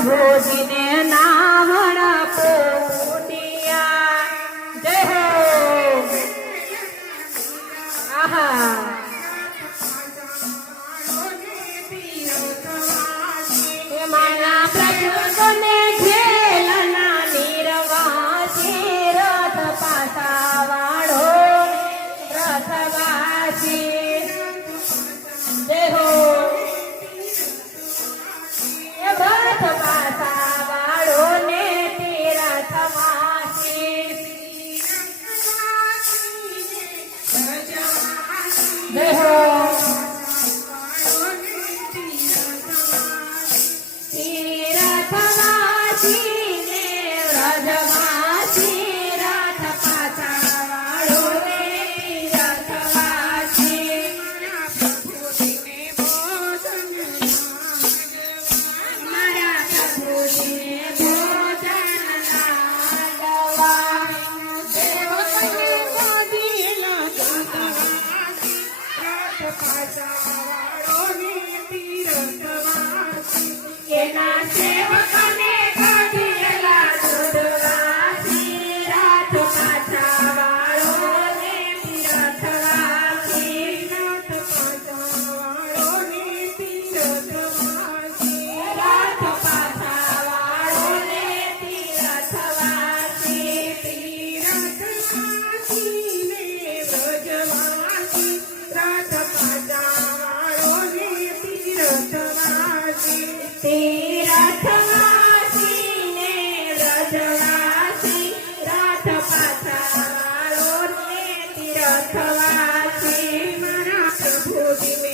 પ્રભુજીને નાવણ પૂટિયા જય હો આહા મારા પ્રભુને ઘેલના નિર્વાસી રથ પાછા વાળો રથવાસી જય હો રથ પાછા વાળો ને તીરથવાસી જય હો એના સેવકને કઢિયેલા દૂધવાસી રાત પાછા વાળો ને તીરથવાસી રાત પાછા વાળો ને તીરથવાસી રાત પાછા વાળો ને તીરથવાસી તીરથવાસી ને વ્રજવાસી રાત પાછા વાળો ને તીરથવાસી તીરથવાસી ને વ્રજવાસી રાત પાછા વાળો ને તીરથવાસી મારા પ્રભુજી